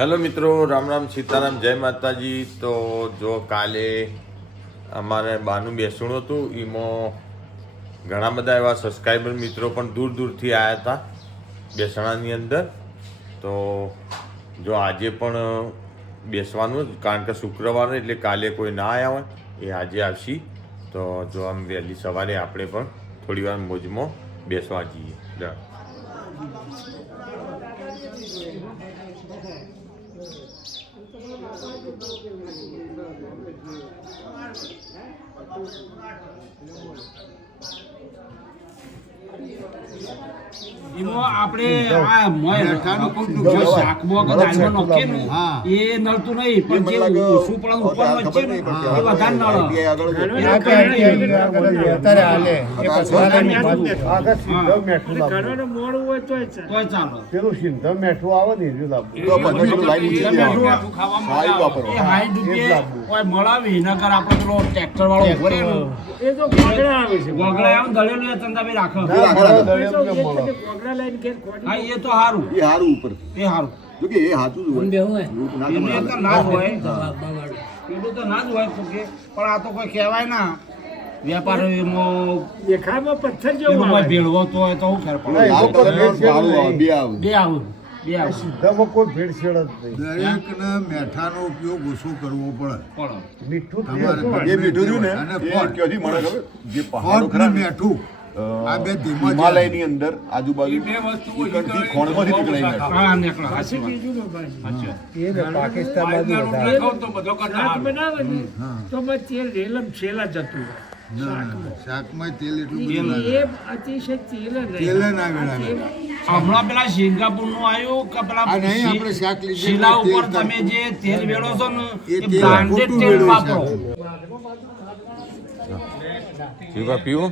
Hello મિત્રો, રામ રામ સીતારામ, જય માતાજી. તો જો કાલે અમારે બાનું બેસણું હતું, એમાં ઘણા બધા એવા સબસ્ક્રાઈબર મિત્રો પણ દૂર દૂરથી આવ્યા હતા બેસણાની અંદર. તો જો આજે પણ બેસવાનું, કારણ કે શુક્રવાર એટલે કાલે કોઈ ના આવ્યા હોય એ આજે આવશે. તો જો આમ વહેલી સવારે આપણે પણ થોડી વાર મોજમાં બેસવા જઈએ. આપણે આ મોય શાકમાં કે દાળમાં નોખે ને એ નળતું નહીં, પણ જે ઓછું પણ ઉપર વચ્ચે ને એ વધારે નળ. મોડું હોય તોય ચાલે. પેલું સિંધમ મેઠું આવે ને મળાવી નકર આપણે પેલો ટ્રેક્ટર વાળો ઉભો રહે ને એ તો ગોગડા આવે છે. ગોગડા આવે દળેલું એ ચંદાભાઈ રાખે. હા, એ તો સારું. એ હારું ઉપર એ સારું. જો કે એ હાચું જ હોય પેલું તો ના જ હોય. પેલું તો ના જ હોય તો કે, પણ આ તો કોઈ કહેવાય ના. વેપારીમાં દેખાડમાં પથ્થર જેવો ભેળવો તો હોય તો શું ખર પડે. બે આવે બે આવું બે આવું સિંધમમાં કોઈ ભેળસેળ જ નહીં. દરેકને મેઠાનો ઉપયોગ ઓછો કરવો પડે. મીઠું એ મીઠું રહ્યું ને અને એ ફળ. ક્યાંથી મળે ખબર? જે ફળ પહાડો ને ખરા ને, મેઠું આ બે ધીમા હિમાલયની અંદર આજુબાજુ ઈકણથી ખોણમાંથી નીકળે છે. હા નીકળે. સાચી વાત. પાકિસ્તાન બાજુ વધારે. તો તેલ રેલમ છેલ્લા જતું શાકમાં તેલ એટલું તેલ. બધું એ અતિશય તેલ તેલ ના વેળાવે. હમણાં પેલા સિંગાપુર નું આવ્યું કે પેલા આ નહીં આપણે શાક લીધે શીલા તેલ ઉપર તાપ- તમે જે તેલ વેળો છો ને એ એ તેલ બ્રાન્ડેડ ખોટું તેલ વેળવે વાપરો. પીવો પીવો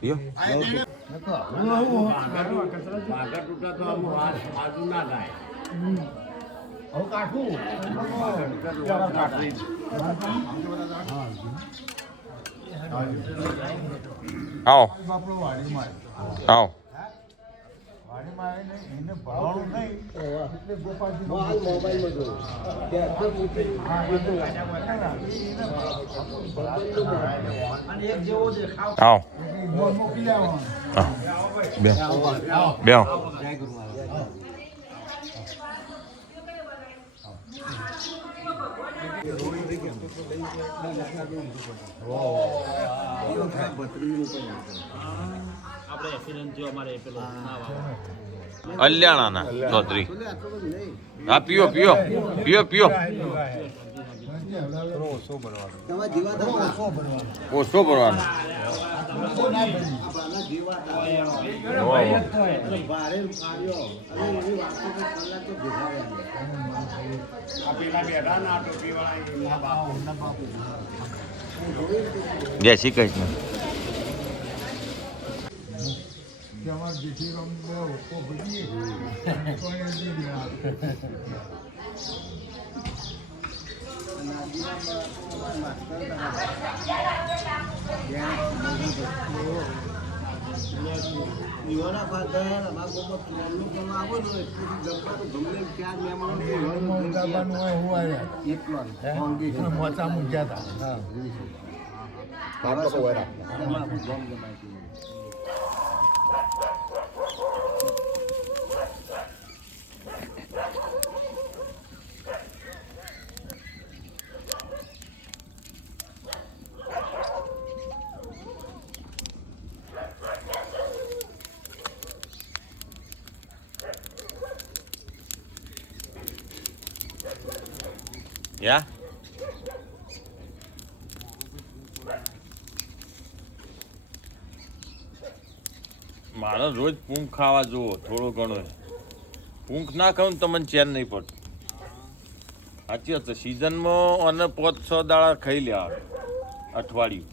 પીવો. આવો આવો. આવો બે બે અલ્યાણાના નોતરી. હા પીઓ પીઓ પીઓ પીઓ. ઓછો ભરવાનો. જય શ્રી કૃષ્ણ. મોચા મૂક્યા હતા. આટલો તો હોય રાખ. યા મારે રોજ પૂંખ ખાવા જુઓ, થોડો ઘણો પૂંખ ના ખાવ ને તમને ચેન નહીં પડતું. સાચી વાત છે. સિઝનમાં અને 5-6 દાડા ખાઈ લેવા અઠવાડિયું.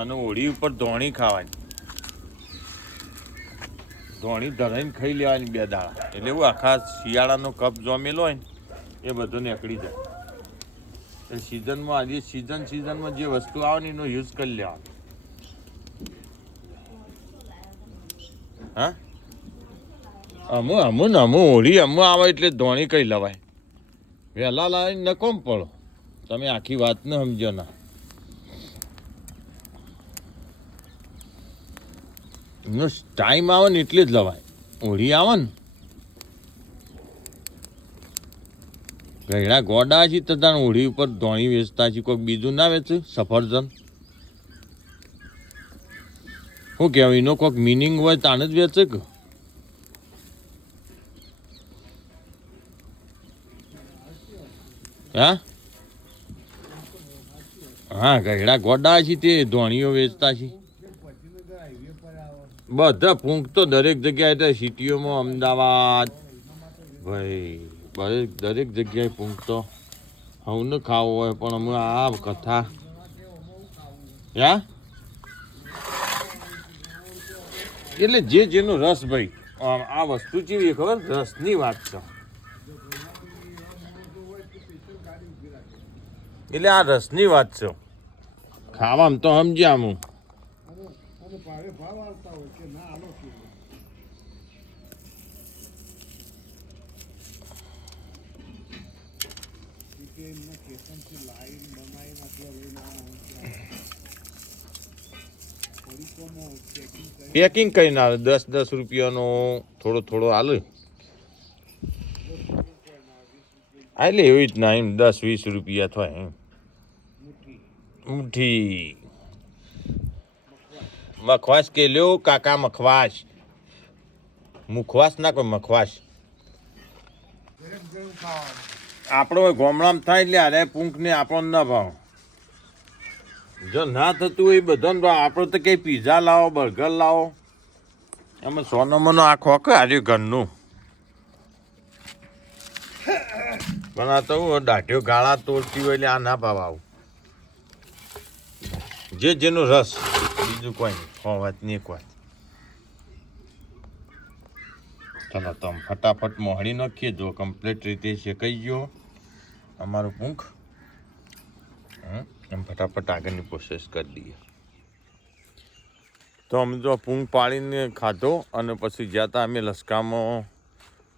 અને હોળી ઉપર ધોણી ખાવાની, ધોણી ધરાઈને ખાઈ લેવાની 2 દાડા. એટલે એવું આખા શિયાળાનો કપ જમેલો હોય ને એ બધો નીકળી જાય. એ સિઝનમાં આજે સિઝનમાં જે વસ્તુ આવે ને એનો યુઝ કરી લેવાનો. હા અમુ હોળી આવે એટલે ધોણી કઈ લવાય વહેલા લાવીને ન કોમ પડો તમે આખી વાત ન સમજો ના એનો ટાઈમ આવે ને એટલે જ લવાય હોળી આવે ને ગયડા ગોડા છે તથા હોળી ઉપર ધોણી વેચતા છે કોઈક બીજું ના વેચે સફરજન શું કહેવાય એનો કોઈક મિનિંગ હોય તાને જ વેચે કે હા ગયડા ગોડા છે તે ધોણીઓ વેચતા છે બધા ફૂંક તો દરેક જગ્યાએ સિટીઓમાં અમદાવાદ ભાઈ દરેક જગ્યાએ ફૂંક તો હું ન ખાવું હોય પણ અમે આ કથા એટલે જે જેનો રસ ભાઈ આ વસ્તુ કેવી ખબર રસની વાત છે એટલે આ રસની વાત છે ખાવામાં તો સમજ્યા હું પેકિંગ કરીને આવે 10 રૂપિયાનો થોડો હાલે એટલે એવી જ ના એમ 10-20 રૂપિયા થાય એમ મુઠ્ઠી મખવાસ કે લ્યો કાકા મખવાસ મુખવાસ ના કોઈ મખવાસ આપણો ગામડામાં થાય એટલે અરે પૂંખ ને આપણને ના ભાવ જો ના થતું હોય બધાને ભાવ આપણો તો કંઈ પીઝા લાવો બર્ગર લાવો એમાં સોનામાંનો આ ખોખ આવ્યું ઘરનું પણ આ તો હું દાઢીઓ ગાળા તોડતી હોય એટલે આ ના ભાવ આવું જે જેનો રસ બીજું કોઈ નહીં વાત નહીં એક વાત ચાલો તો ફટાફટ મોહળી નાખીએ જો કમ્પ્લીટ રીતે શેકાઈ ગયો અમારું પૂંખ એમ ફટાફટ આગળની પ્રોસેસ કરી દઈએ તો અમે જો પૂંખ પાડીને ખાધો અને પછી જ્યાં હતા અમે લસકામાં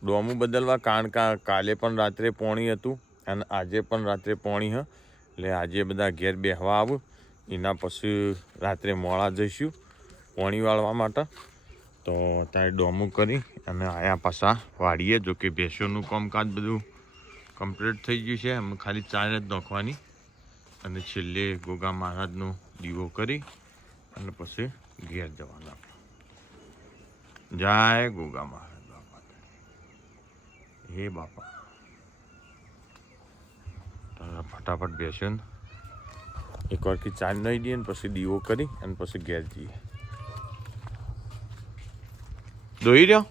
ડોમું બદલવા કારણ કે કાલે પણ રાત્રે પોણી હતું અને આજે પણ રાત્રે પોણી હ એટલે આજે બધા ઘેર બેહવા આવું એના પછી રાત્રે મોડા જઈશું પોણી વાળવા માટે તો અત્યારે ડોમું કરી અને આયા પાછા વાળીએ જો કે ભેંસોનું કામકાજ બધું કમ્પ્લીટ થઈ ગયું છે અમે ખાલી ચાર જ નાખવાની અને છેલ્લે ગોગા મહારાજનો દીવો કરી અને પછી ઘેર જવાના જય ગોગા મહારાજ બાપા હે બાપા ફટાફટ બેસો એકવાર કે ચાર નહીં દઈએ ને પછી દીવો કરી અને પછી ઘેર જઈએ દોઈ રહ્યો